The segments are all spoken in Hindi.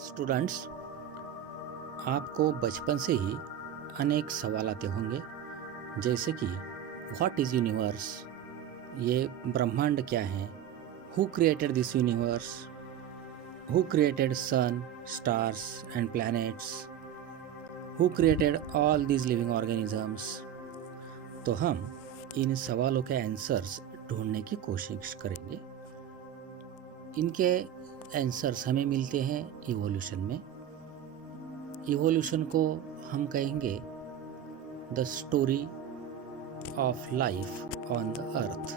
स्टूडेंट्स, आपको बचपन से ही अनेक सवाल आते होंगे, जैसे कि व्हाट इज़ यूनिवर्स, ये ब्रह्मांड क्या है, who created this universe, who created sun, stars and planets, who created all these living organisms. तो हम इन सवालों के आंसर्स ढूंढने की कोशिश करेंगे। इनके आंसर्स हमें मिलते हैं इवोल्यूशन में। इवोल्यूशन को हम कहेंगे the story of life on the अर्थ।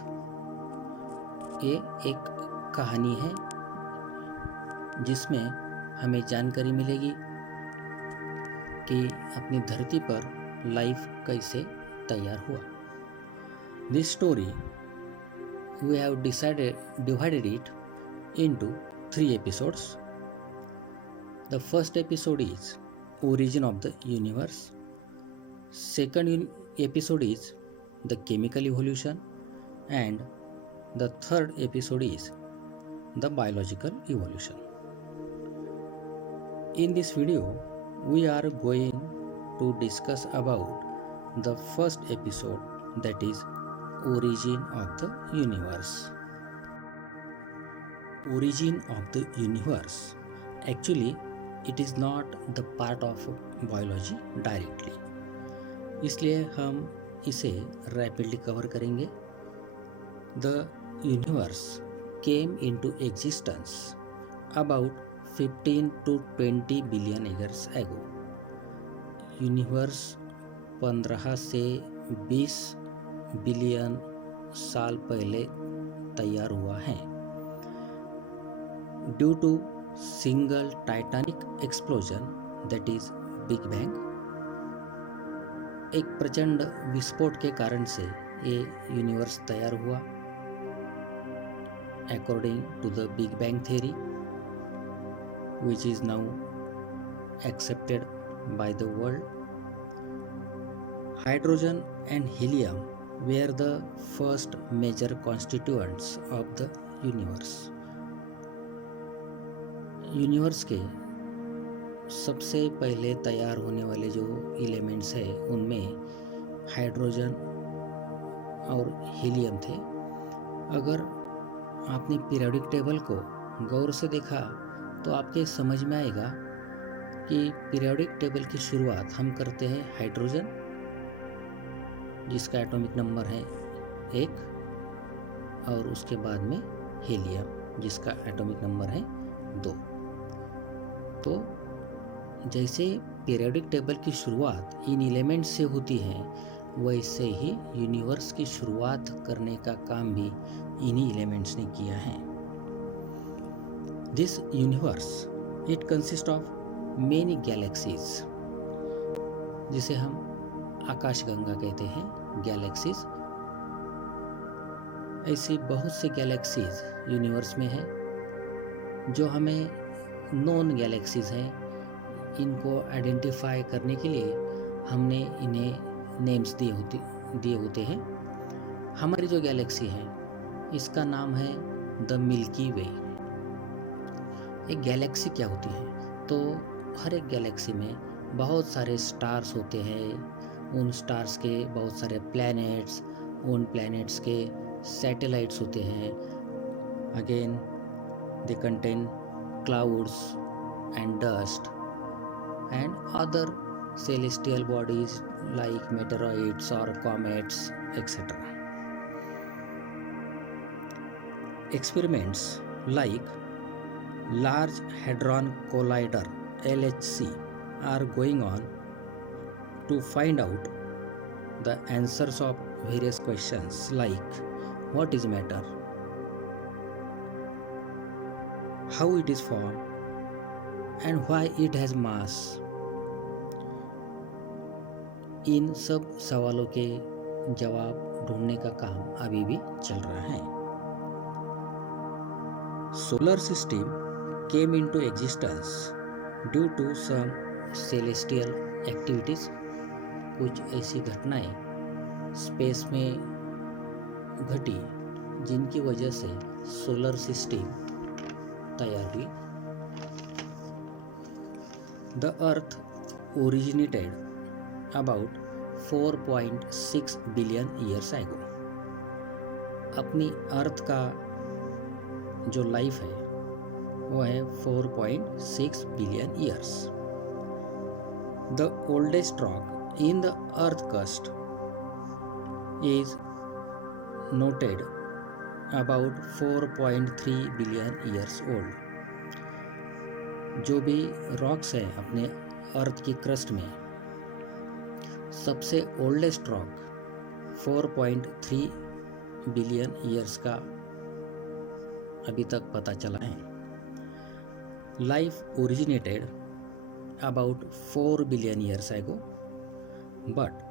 ये एक कहानी है जिसमें हमें जानकारी मिलेगी कि अपनी धरती पर लाइफ कैसे तैयार हुआ। This story we have divided it into 3 episodes. The first episode is origin of the universe. Second episode is the chemical evolution, and the third episode is the biological evolution. In this video, we are going to discuss about the first episode, that is origin of the universe. Origin of the universe, actually it is not the part of biology directly, इसलिए हम इसे रैपिडली कवर करेंगे। The universe came into existence about 15 to 20 billion years ago. Universe 15 से 20 बिलियन साल पहले तैयार हुआ है। Due to single titanic explosion, that is Big Bang, एक प्रचंड विस्फोट के कारण से ये यूनिवर्स तैयार हुआ। According to the Big Bang theory, which is now accepted by the world, hydrogen and helium were the first major constituents of the universe. Universe के सबसे पहले तैयार होने वाले जो एलिमेंट्स हैं उनमें हाइड्रोजन और हीलियम थे। अगर आपने पीरियोडिक टेबल को गौर से देखा तो आपके समझ में आएगा कि पीरियोडिक टेबल की शुरुआत हम करते हैं हाइड्रोजन, जिसका एटॉमिक नंबर है 1, और उसके बाद में हीलियम, जिसका एटॉमिक नंबर है 2। तो जैसे पीरियोडिक टेबल की शुरुआत इन एलिमेंट्स से होती है, वैसे ही यूनिवर्स की शुरुआत करने का काम भी इन्हीं एलिमेंट्स ने किया है। This universe it consist of many galaxies, जिसे हम आकाशगंगा कहते हैं, गैलेक्सीज। ऐसी बहुत सी गैलेक्सीज यूनिवर्स में है जो हमें नॉन गैलेक्सीज हैं। इनको आइडेंटिफाई करने के लिए हमने इन्हें नेम्स दिए होते हैं। हमारी जो गैलेक्सी है इसका नाम है द मिल्की वे। एक गैलेक्सी क्या होती है? तो हर एक गैलेक्सी में बहुत सारे स्टार्स होते हैं। उन स्टार्स के बहुत सारे प्लैनेट्स, उन प्लैनेट्स के सैटेलाइट्स होते हैं। Again they contain clouds and dust and other celestial bodies like meteoroids or comets, etc. Experiments like Large Hadron Collider (LHC) are going on to find out the answers of various questions like what is matter, how it is formed and why it has mass। इन सब सवालों के जवाब ढूंढने का काम अभी भी चल रहा है। Solar system came into existence due to some celestial activities. कुछ ऐसी घटनाएं स्पेस में घटी जिनकी वजह से सोलर सिस्टम तैयार हुई। The Earth originated about 4.6 billion years ago. अपनी अर्थ का जो लाइफ है वो है 4.6 billion years. The oldest rock in the earth crust is noted about 4.3 billion years old. जो भी रॉक्स हैं अपने अर्थ की क्रस्ट में, सबसे ओल्डेस्ट रॉक 4.3 बिलियन ईयर्स का अभी तक पता चला है. Life originated about 4 billion years ago, but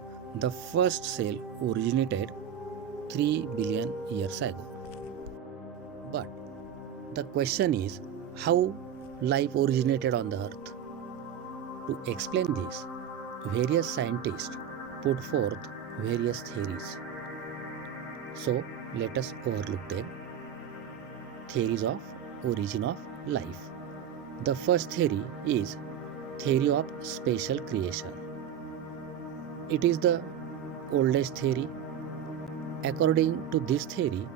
the first cell originated 3 billion years ago. But the question is, how life originated on the earth? To explain this, various scientists put forth various theories. So let us overlook them. Theories of origin of life. The first theory is theory of spatial creation. It is the oldest theory. According to this theory,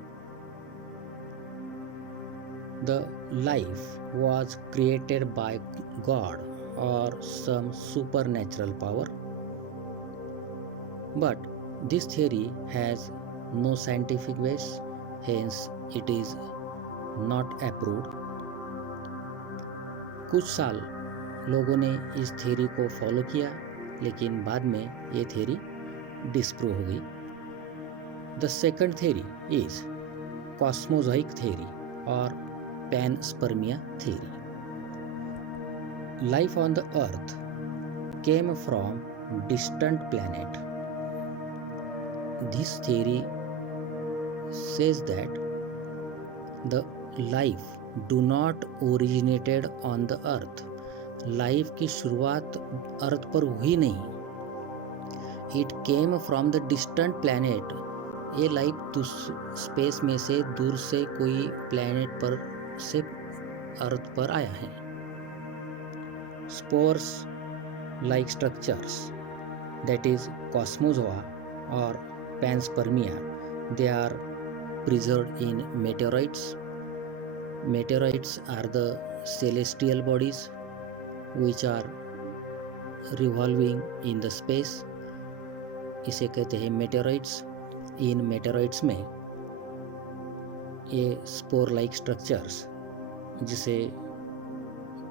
the life was created by God or some supernatural power. But this theory has no scientific base, hence it is not approved. कुछ साल लोगों ने इस थ्योरी को फॉलो किया, लेकिन बाद में ये थ्योरी डिस्प्रूव हो गई. The second theory is cosmozoic theory और panspermia theory. Life on the earth came from distant planet. This theory says that the life do not originated on the earth. Life की शुरुआत अर्थ पर हुई नहीं. It came from the distant planet. ये लाइफ स्पेस में से, दूर से कोई प्लैनेट पर से अर्थ पर आया है. Spores like structures, that is cosmozoa और panspermia, they are preserved in meteoroids. Meteoroids are the celestial bodies which are revolving in the space. इसे कहते हैं meteoroids. इन meteoroids में ये spore like structures, जिसे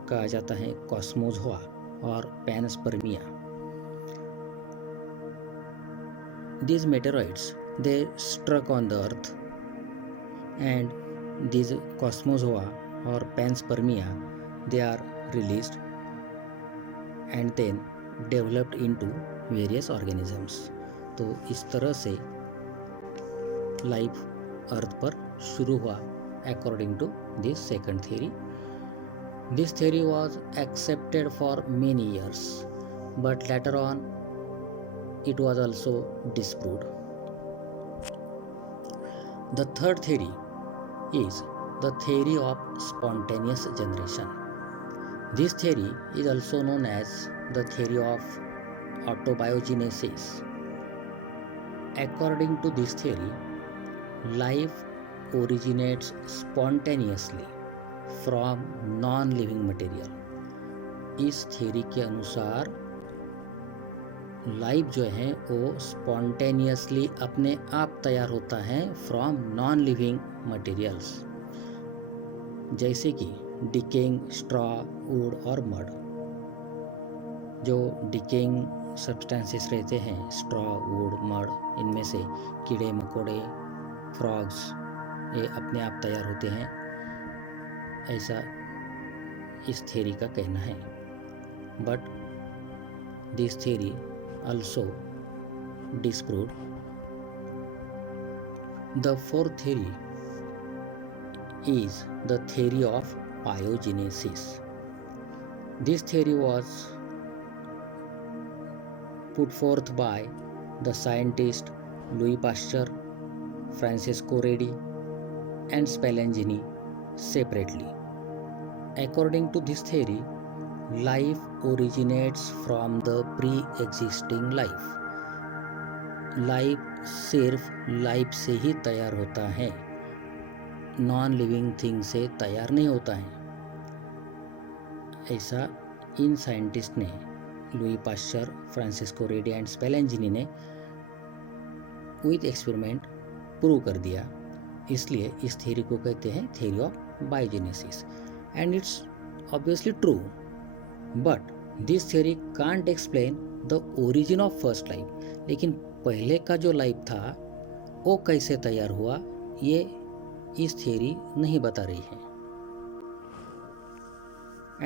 कहा जाता है कॉस्मोजोआ और panspermia. These meteoroids, they struck on the earth, and these cosmozoa or panspermia, they are released and then developed into various organisms. तो इस तरह से लाइफ अर्थ पर शुरू हुआ according to this second theory. This theory was accepted for many years, but later on it was also disproved. The third theory is the theory of spontaneous generation. This theory is also known as the theory of autobiogenesis. According to this theory, life originates spontaneously from non-living material. इस थ्योरी के अनुसार लाइफ जो है वो स्पॉन्टेनियसली अपने आप तैयार होता है फ्रॉम नॉन लिविंग मटेरियल्स, जैसे कि डिकेइंग स्ट्रॉ, वुड और मड. जो डिकेइंग सब्सटेंसेस रहते हैं, स्ट्रॉ, वुड, मड, इनमें से कीड़े मकोड़े, फ्रॉग्स, ये अपने आप तैयार होते हैं, ऐसा इस थ्योरी का कहना है. But this theory also disproved. The fourth theory is the theory of biogenesis. This theory was put forth by the scientists Louis Pasteur, Francisco Redi, and Spallanzani separately. According to this theory, life originates from the pre existing life. Life सिर्फ लाइफ से ही तैयार होता है, नॉन लिविंग थिंग से तैयार नहीं होता है। ऐसा इन साइंटिस्ट ने, Louis Pasteur, Francesco Redi and Spallanzani ने विथ एक्सपेरिमेंट प्रूव कर दिया। इसलिए इस थ्योरी को कहते हैं theory of biogenesis. And it's obviously true, but this theory can't explain the origin of first life. लेकिन पहले का जो लाइफ था वो कैसे तैयार हुआ, ये इस थ्योरी नहीं बता रही है।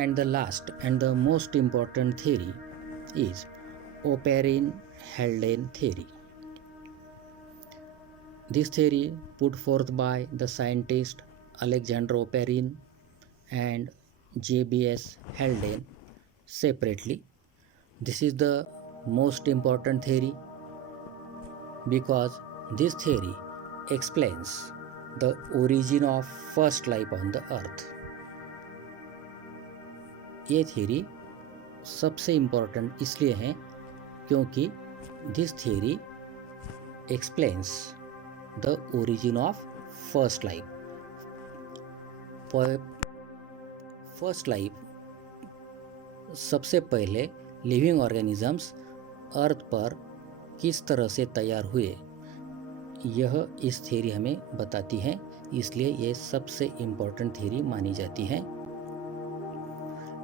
And the last and the most important theory is ओपेरिन-हेल्डेन theory. This theory put forth by the scientist Alexander Oparin and J.B.S. Haldane separately. This is the most important theory because this theory explains the origin of first life on the earth. ये थ्योरी सबसे इम्पोर्टेंट इसलिए है क्योंकि this theory explains the origin of first life. First life सबसे पहले लिविंग ऑर्गेनिजम्स अर्थ पर किस तरह से तैयार हुए, यह इस थ्योरी हमें बताती है। इसलिए ये सबसे इम्पोर्टेंट थ्योरी मानी जाती है।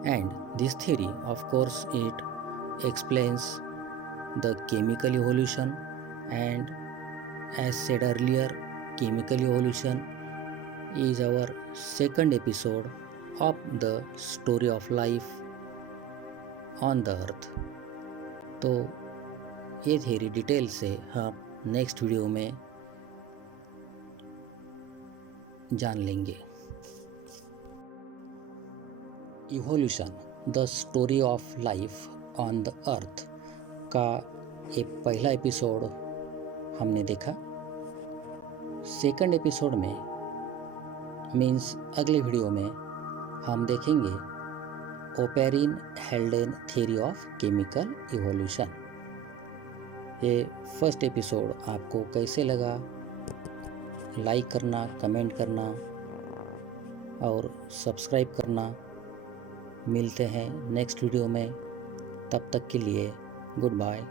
And this theory of course it explains the chemical evolution, and as said earlier, chemical evolution is our second episode of the story of life on the earth. तो ये थ्योरी डिटेल से हम नेक्स्ट वीडियो में जान लेंगे। Evolution the story of life on the अर्थ का एक पहला एपिसोड हमने देखा। सेकंड एपिसोड में मीन्स अगले वीडियो में हम देखेंगे ओपेरिन-हेल्डेन थ्योरी ऑफ केमिकल इवोल्यूशन। ये फर्स्ट एपिसोड आपको कैसे लगा, लाइक करना, कमेंट करना और सब्सक्राइब करना। मिलते हैं नेक्स्ट वीडियो में, तब तक के लिए गुड बाय।